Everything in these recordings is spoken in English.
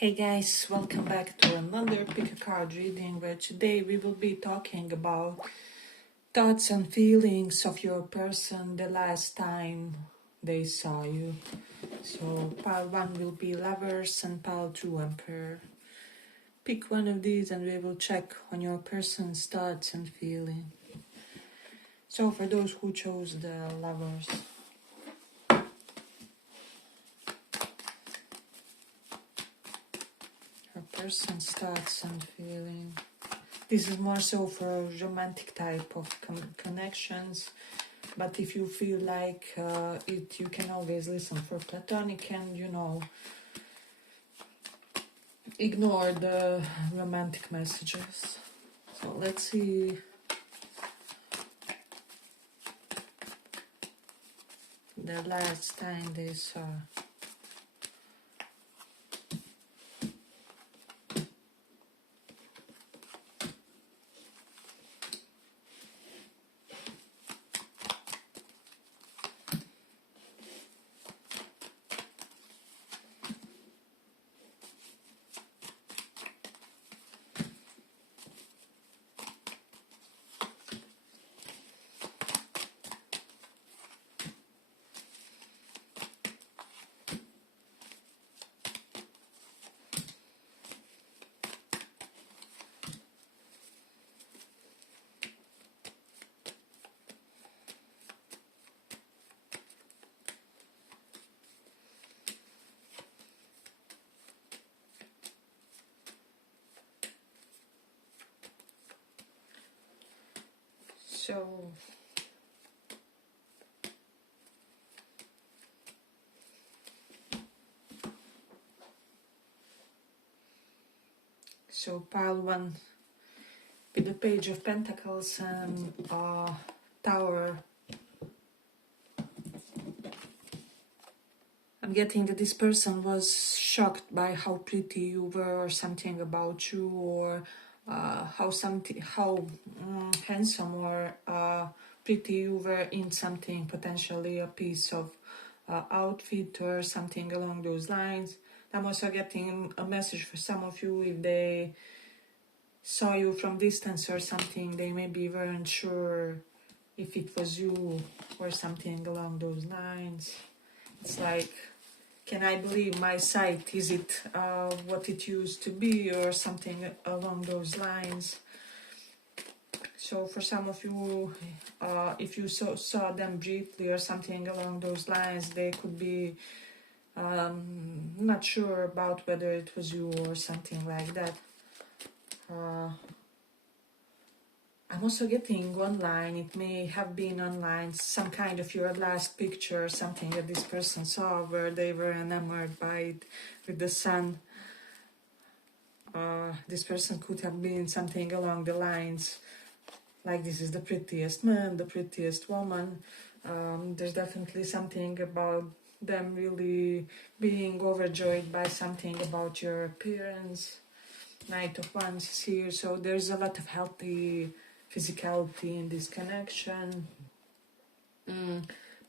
Hey guys, welcome back to another pick a card reading where today we will be talking about thoughts and feelings of your person the last time they saw you. So pile 1 will be lovers and pile 2 emperor. Pick one of these and we will check on your person's thoughts and feelings. So for those who chose the lovers, person's thoughts and feeling. This is more so for romantic type of connections, but if you feel like it, you can always listen for platonic and, ignore the romantic messages. So let's see the last time they saw. So pile 1 with the Page of Pentacles and Tower. I'm getting that this person was shocked by how pretty you were, or something about you, or how handsome or pretty you were in something, potentially a piece of outfit or something along those lines. I'm also getting a message for some of you. If they saw you from distance or something, they maybe weren't sure if it was you or something along those lines. It's like, can I believe my sight? Is it what it used to be, or something along those lines? So for some of you, if you saw them briefly or something along those lines, they could be not sure about whether it was you or something like that. I'm also getting online, it may have been online, some kind of your last picture, something that this person saw where they were enamored by it with the sun. This person could have been something along the lines like, this is the prettiest man, the prettiest woman. There's definitely something about them really being overjoyed by something about your appearance. Knight of Wands is here, so there's a lot of healthy physicality in this connection.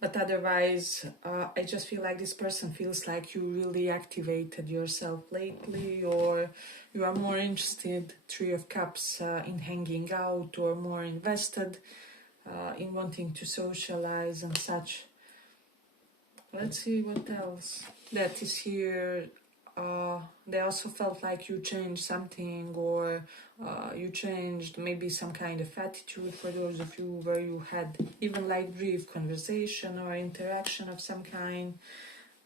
But otherwise, I just feel like this person feels like you really activated yourself lately, or you are more interested, Three of Cups, in hanging out, or more invested in wanting to socialize and such. Let's see what else that is here. They also felt like you changed something, or you changed maybe some kind of attitude, for those of you where you had even like brief conversation or interaction of some kind.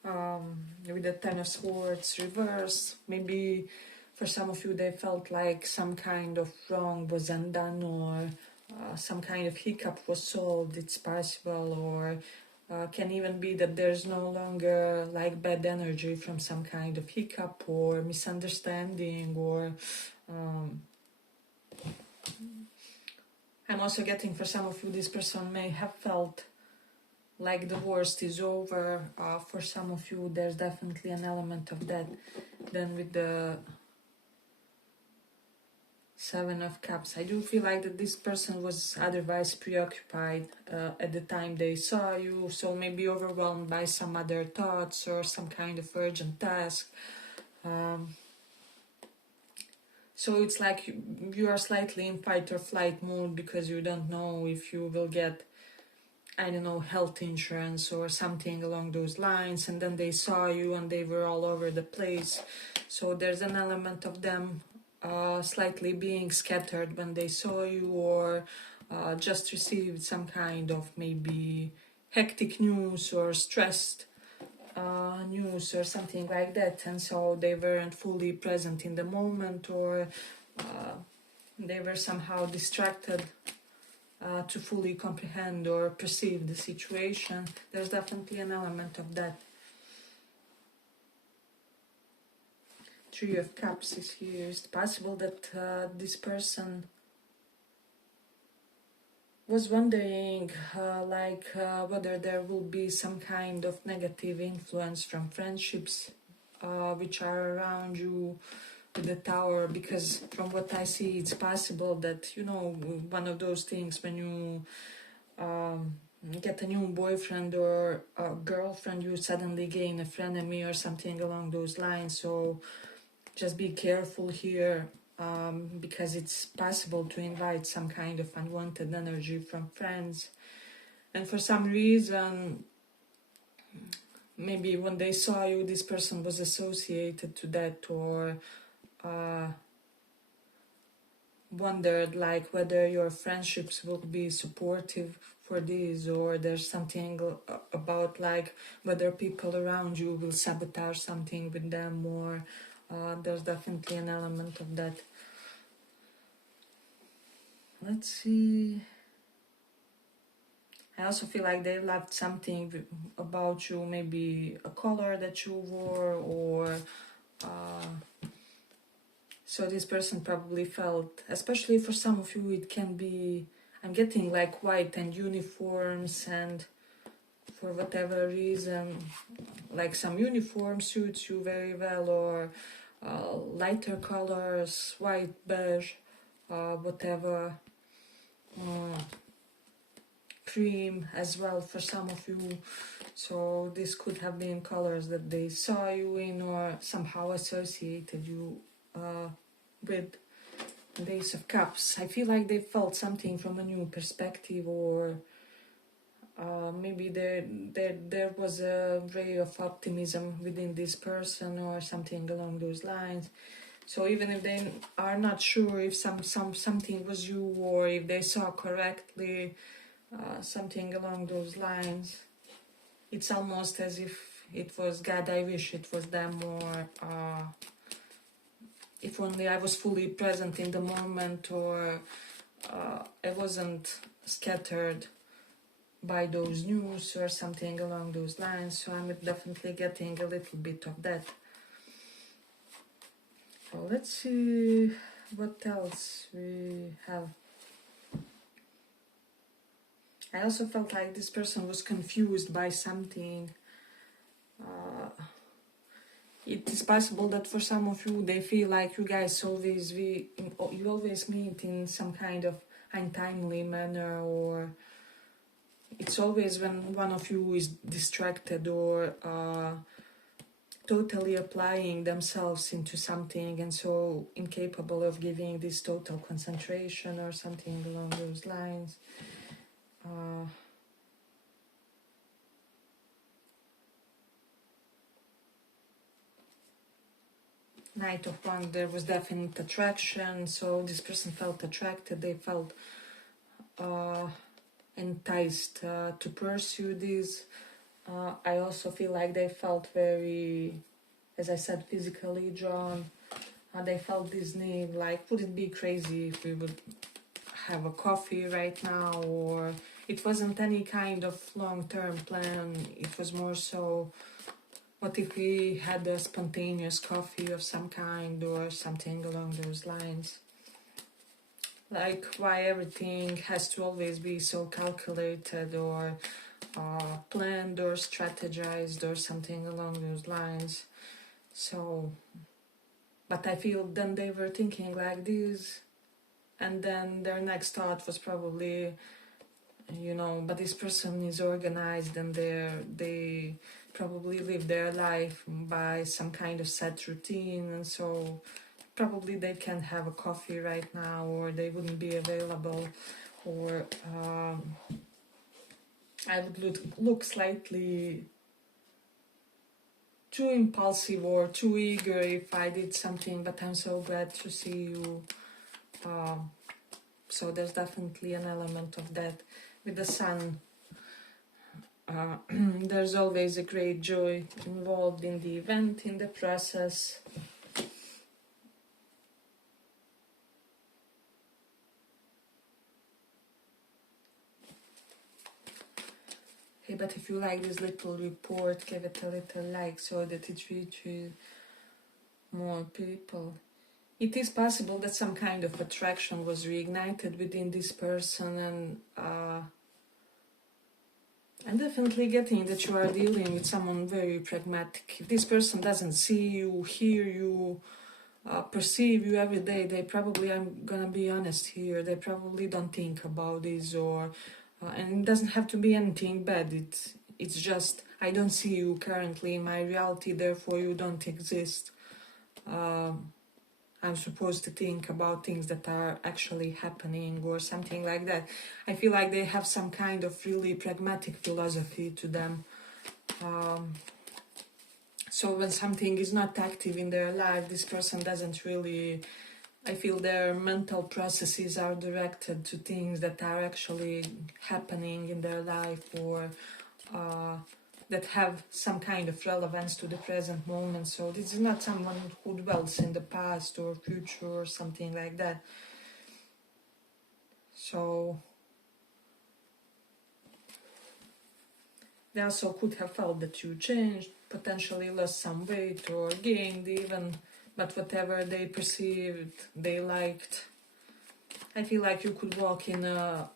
With the Ten of Swords reverse, maybe for some of you they felt like some kind of wrong was undone, or some kind of hiccup was solved. It's possible, or can even be that there's no longer like bad energy from some kind of hiccup or misunderstanding, or I'm also getting for some of you this person may have felt like the worst is over. For some of you there's definitely an element of that. Then with the Seven of Cups, I do feel like that this person was otherwise preoccupied at the time they saw you, so maybe overwhelmed by some other thoughts or some kind of urgent task. So it's like you are slightly in fight or flight mode because you don't know if you will get, I don't know, health insurance or something along those lines, and then they saw you and they were all over the place. So there's an element of them slightly being scattered when they saw you, or just received some kind of maybe hectic news or stressed news or something like that, and so they weren't fully present in the moment, or they were somehow distracted to fully comprehend or perceive the situation. There's definitely an element of that. Three of Cups is here. It's possible that this person was wondering whether there will be some kind of negative influence from friendships which are around you with the Tower, because from what I see it's possible that, you know, one of those things when you get a new boyfriend or a girlfriend, you suddenly gain a frenemy or something along those lines. So just be careful here, because it's possible to invite some kind of unwanted energy from friends. And for some reason, maybe when they saw you, this person was associated to that, or wondered like whether your friendships will be supportive for this, or there's something about like whether people around you will sabotage something with them, or there's definitely an element of that. Let's see. I also feel like they loved something about you, maybe a color that you wore, or so this person probably felt, especially for some of you, it can be, I'm getting like white and uniforms, and for whatever reason, like some uniform suits you very well, or lighter colors, white, beige, whatever, cream as well for some of you. So this could have been colors that they saw you in or somehow associated you with. The Ace of Cups. I feel like they felt something from a new perspective, or maybe there was a ray of optimism within this person or something along those lines. So even if they are not sure if something was you, or if they saw correctly something along those lines, it's almost as if it was God, I wish it was them, or if only I was fully present in the moment, or I wasn't scattered by those news or something along those lines. So I'm definitely getting a little bit of that. So let's see what else we have. I also felt like this person was confused by something. It is possible that for some of you, they feel like you guys you always meet in some kind of untimely manner, or it's always when one of you is distracted or totally applying themselves into something, and so incapable of giving this total concentration or something along those lines. Knight of Wands, there was definite attraction, so this person felt attracted, they felt enticed to pursue this. I also feel like they felt very, as I said, physically drawn. They felt this need, like, would it be crazy if we would have a coffee right now? Or it wasn't any kind of long-term plan, it was more so, what if we had a spontaneous coffee of some kind or something along those lines? Like, why everything has to always be so calculated or planned or strategized or something along those lines. So, but I feel then they were thinking like this, and then their next thought was probably, you know, but this person is organized and they probably live their life by some kind of set routine, and so probably they can't have a coffee right now, or they wouldn't be available, or I would look slightly too impulsive or too eager if I did something, but I'm so glad to see you. So there's definitely an element of that. With the sun, there's always a great joy involved in the event, in the process. Hey, but if you like this little report, give it a little like so that it reaches more people. It is possible that some kind of attraction was reignited within this person, and I'm definitely getting that you are dealing with someone very pragmatic. If this person doesn't see you, hear you, perceive you every day, they probably, I'm gonna be honest here, they probably don't think about this, or and it doesn't have to be anything bad. It's just, I don't see you currently in my reality, therefore you don't exist. I'm supposed to think about things that are actually happening or something like that. I feel like they have some kind of really pragmatic philosophy to them. So when something is not active in their life, this person doesn't really, I feel their mental processes are directed to things that are actually happening in their life, or that have some kind of relevance to the present moment. So this is not someone who dwells in the past or future or something like that. So they also could have felt that you changed, potentially lost some weight or gained even, but whatever they perceived, they liked. I feel like you could walk in a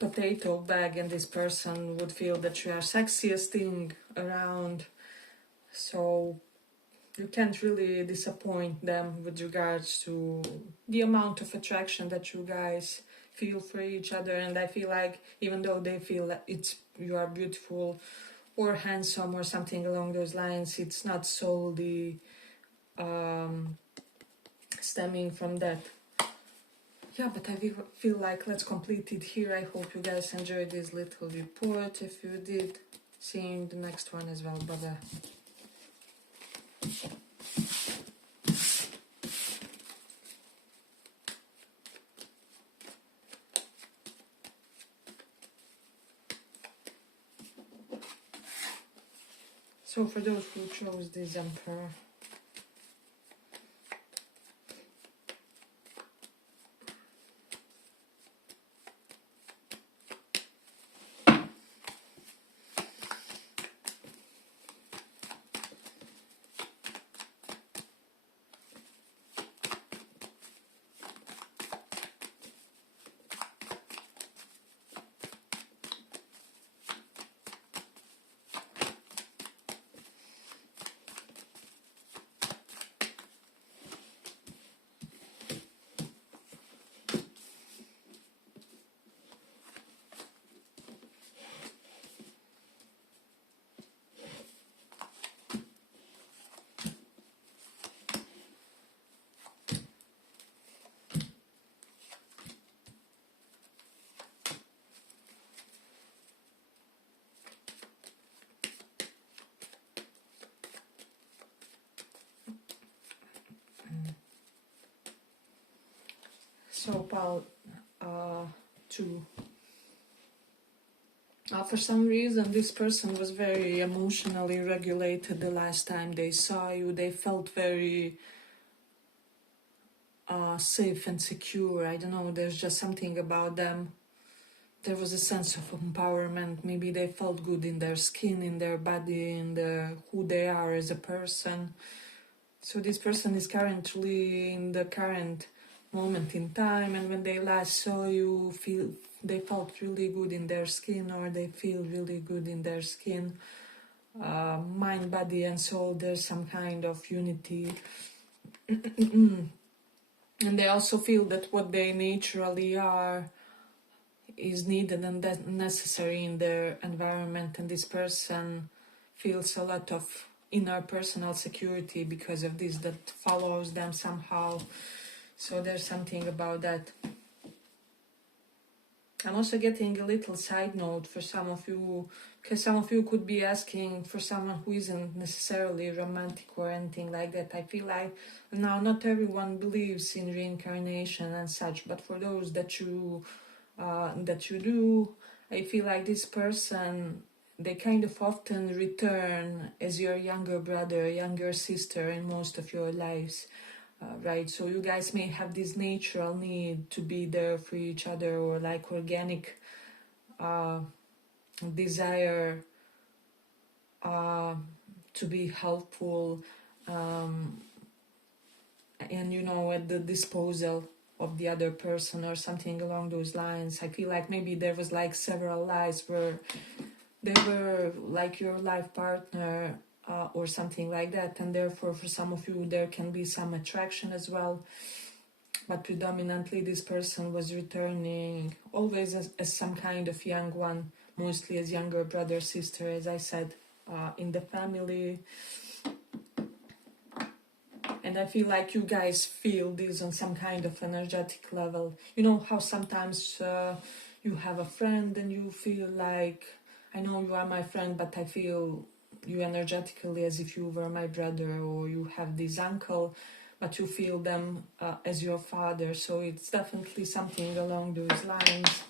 potato bag and this person would feel that you are sexiest thing around. So you can't really disappoint them with regards to the amount of attraction that you guys feel for each other. And I feel like even though they feel that you are beautiful or handsome or something along those lines, it's not solely stemming from that. Yeah, but I feel like let's complete it here. I hope you guys enjoyed this little report. If you did, see you in the next one as well. Bye-bye. So for those who chose this Emperor, so Paul, two. For some reason, this person was very emotionally regulated the last time they saw you. They felt very safe and secure. I don't know, there's just something about them. There was a sense of empowerment. Maybe they felt good in their skin, in their body, in who they are as a person. So this person is currently in the current moment in time, and when they last saw you, they felt really good in their skin, or they feel really good in their skin. Mind, body, and soul, there's some kind of unity. And they also feel that what they naturally are is needed and necessary in their environment, and this person feels a lot of inner personal security because of this that follows them somehow. So there's something about that. I'm also getting a little side note for some of you, because some of you could be asking for someone who isn't necessarily romantic or anything like that. I feel like now not everyone believes in reincarnation and such, but for those that you do, I feel like this person, they kind of often return as your younger brother, younger sister in most of your lives. Right, so you guys may have this natural need to be there for each other, or like organic desire to be helpful, and at the disposal of the other person or something along those lines. I feel like maybe there was like several lives where they were like your life partner, or something like that, and therefore for some of you there can be some attraction as well, but predominantly this person was returning always as some kind of young one, mostly as younger brother, sister, as I said, in the family. And I feel like you guys feel this on some kind of energetic level. You know how sometimes you have a friend and you feel like, I know you are my friend, but I feel you energetically as if you were my brother, or you have this uncle, but you feel them as your father. So it's definitely something along those lines.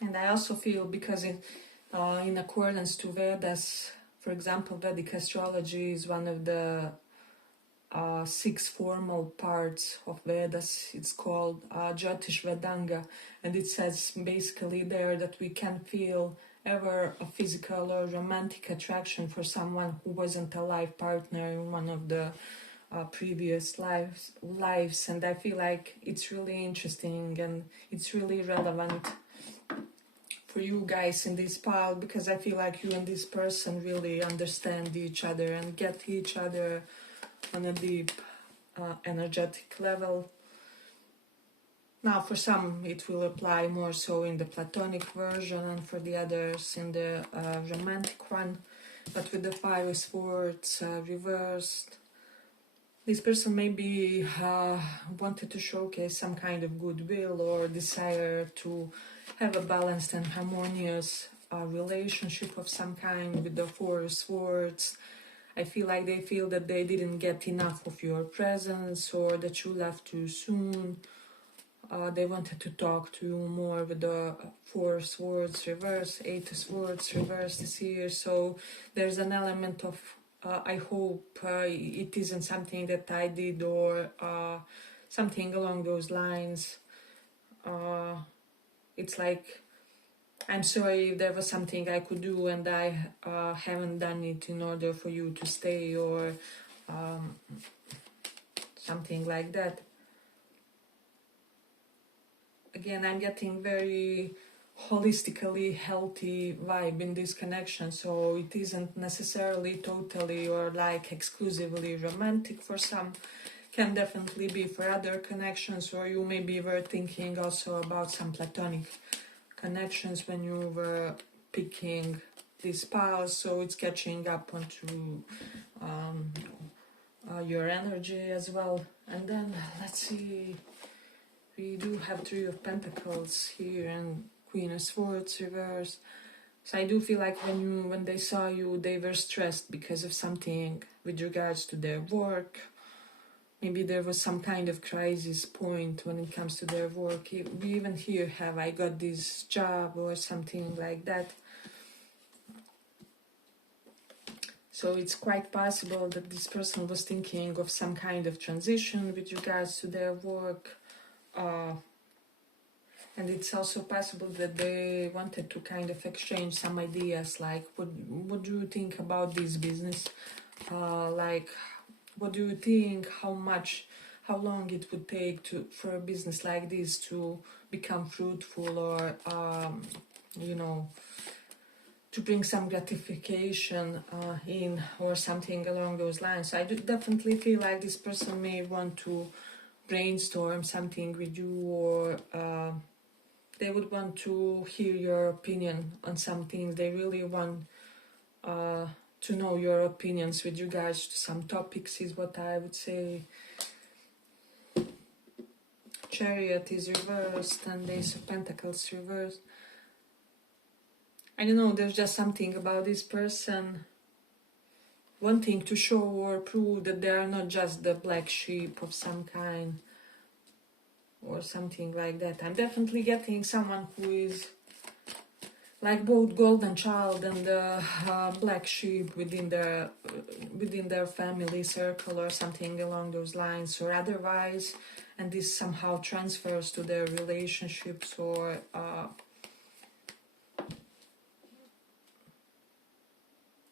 And I also feel, because in accordance to Vedas, for example, Vedic astrology is one of the 6 formal parts of Vedas. It's called Jyotish Vedanga, and it says basically there that we can feel ever a physical or romantic attraction for someone who wasn't a life partner in one of the previous lives. And I feel like it's really interesting and it's really relevant for you guys in this pile, because I feel like you and this person really understand each other and get each other on a deep energetic level. Now for some it will apply more so in the platonic version, and for the others in the romantic one. But with the 5 of Swords reversed, this person maybe wanted to showcase some kind of goodwill or desire to have a balanced and harmonious relationship of some kind with the 4 of Swords. I feel like they feel that they didn't get enough of your presence, or that you left too soon. They wanted to talk to you more with the 4 of Swords reverse, 8 of Swords reverse this year. So there's an element of, I hope it isn't something that I did, or something along those lines. It's like, I'm sorry if there was something I could do and I haven't done it in order for you to stay, or something like that. Again, I'm getting very holistically healthy vibe in this connection, so it isn't necessarily totally or like exclusively romantic for some. Can definitely be for other connections, or you maybe were thinking also about some platonic connections when you were picking this spouse, so it's catching up onto your energy as well. And then let's see, we do have 3 of Pentacles here and Queen of Swords reverse. So I do feel like when they saw you, they were stressed because of something with regards to their work. Maybe there was some kind of crisis point when it comes to their work. We even here have, I got this job, or something like that. So it's quite possible that this person was thinking of some kind of transition with regards to their work. And it's also possible that they wanted to kind of exchange some ideas, like, what do you think about this business? Like, what do you think, how long it would take for a business like this to become fruitful, or, to bring some gratification in, or something along those lines. So I do definitely feel like this person may want to brainstorm something with you, or they would want to hear your opinion on some things. They really want to know your opinions with regards to some topics, is what I would say. Chariot is reversed and Ace of Pentacles reversed. I don't know, there's just something about this person wanting to show or prove that they are not just the black sheep of some kind or something like that. I'm definitely getting someone who is like both golden child and black sheep within their family circle or something along those lines, or otherwise, and this somehow transfers to their relationships or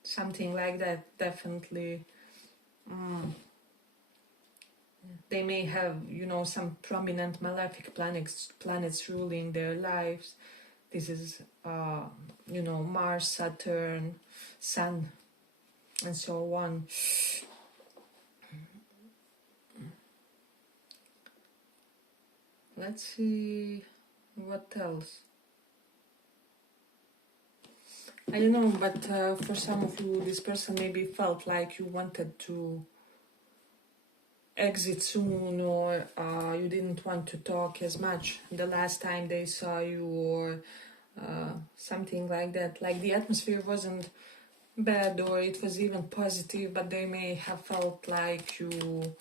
something like that. Definitely they may have, you know, some prominent malefic planets ruling their lives. This is you know, Mars, Saturn, Sun, and so on. Let's see what else. I don't know, but for some of you, this person maybe felt like you wanted to exit soon, or you didn't want to talk as much the last time they saw you, or something like that. Like the atmosphere wasn't bad, or it was even positive, but they may have felt like you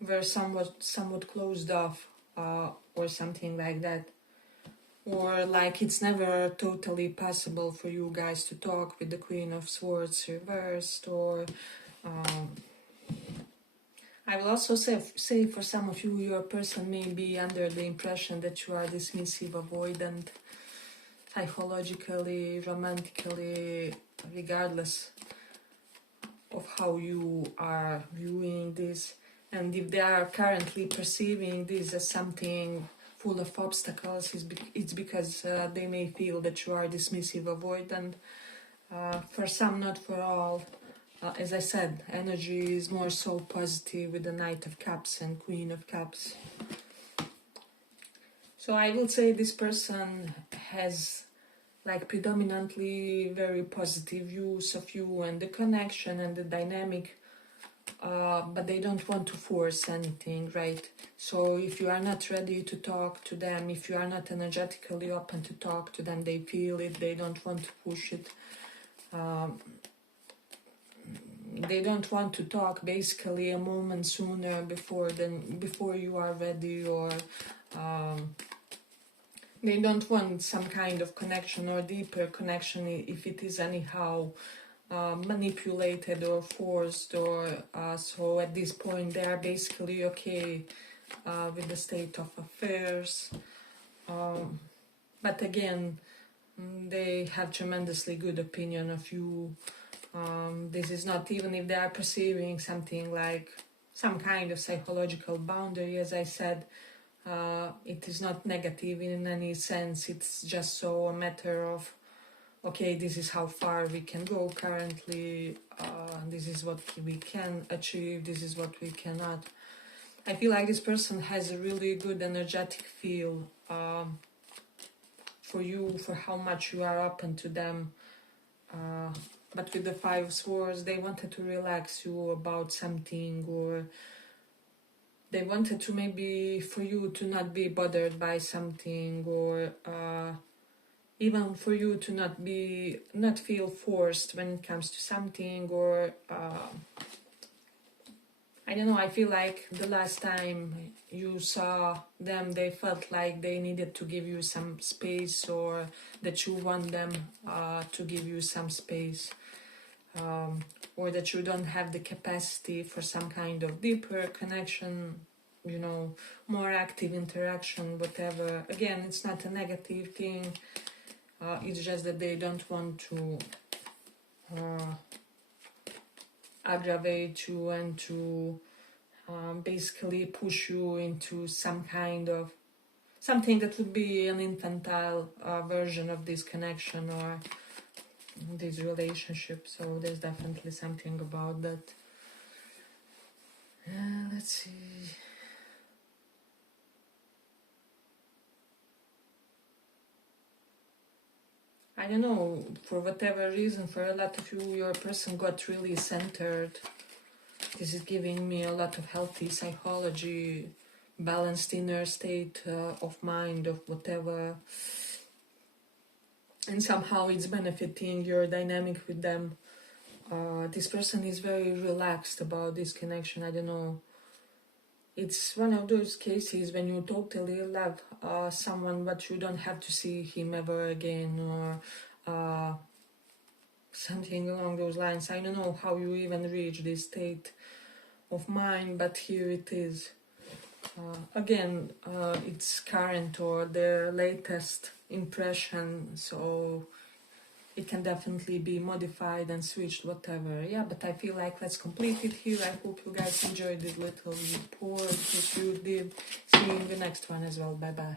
were somewhat closed off, or something like that. Or like it's never totally possible for you guys to talk with the Queen of Swords reversed, or I will also say for some of you, your person may be under the impression that you are dismissive, avoidant, psychologically, romantically, regardless of how you are viewing this. And if they are currently perceiving this as something full of obstacles, it's because they may feel that you are dismissive, avoidant. For some, not for all. As I said, energy is more so positive with the Knight of Cups and Queen of Cups. So I will say this person has like predominantly very positive views of you and the connection and the dynamic, but they don't want to force anything, right? So if you are not ready to talk to them, if you are not energetically open to talk to them, they feel it, they don't want to push it. They don't want to talk basically a moment sooner before you are ready, or they don't want some kind of connection or deeper connection if it is anyhow manipulated or forced, or so at this point they are basically okay with the state of affairs. But again, they have tremendously good opinion of you. This is not, even if they are perceiving something like some kind of psychological boundary, as I said, it is not negative in any sense. It's just so a matter of, okay, this is how far we can go currently, this is what we can achieve, this is what we cannot. I feel like this person has a really good energetic feel for you, for how much you are open to them. But with the Five of Swords, they wanted to relax you about something, or they wanted to maybe for you to not be bothered by something, or even for you to not feel forced when it comes to something, or I don't know, I feel like the last time you saw them, they felt like they needed to give you some space, or that you want them to give you some space, or that you don't have the capacity for some kind of deeper connection, you know, more active interaction, whatever. Again, it's not a negative thing, it's just that they don't want to aggravate you and to basically push you into some kind of something that would be an infantile version of this connection or this relationship. So there's definitely something about that. Let's see. I don't know, for whatever reason, for a lot of you, your person got really centered. This is giving me a lot of healthy psychology, balanced inner state of mind, of whatever. And somehow it's benefiting your dynamic with them. This person is very relaxed about this connection. I don't know. It's one of those cases when you totally love someone, but you don't have to see him ever again, or something along those lines. I don't know how you even reach this state of mind, but here it is. Again, it's current or the latest impression, so it can definitely be modified and switched, whatever. Yeah, but I feel like let's complete it here. I hope you guys enjoyed this little report. If you did, see you in the next one as well. Bye bye.